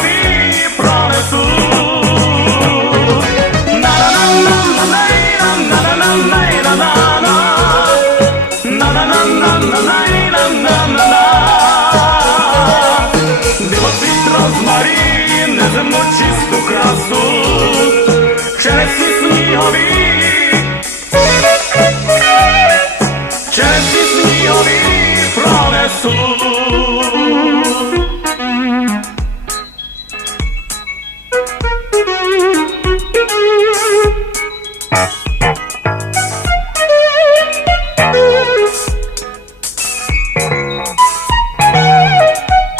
нові пронесуть. Дивоцвіт розмарі, неземну чисту красу, через ці снігові, через ці снігові пронесуть. Ah.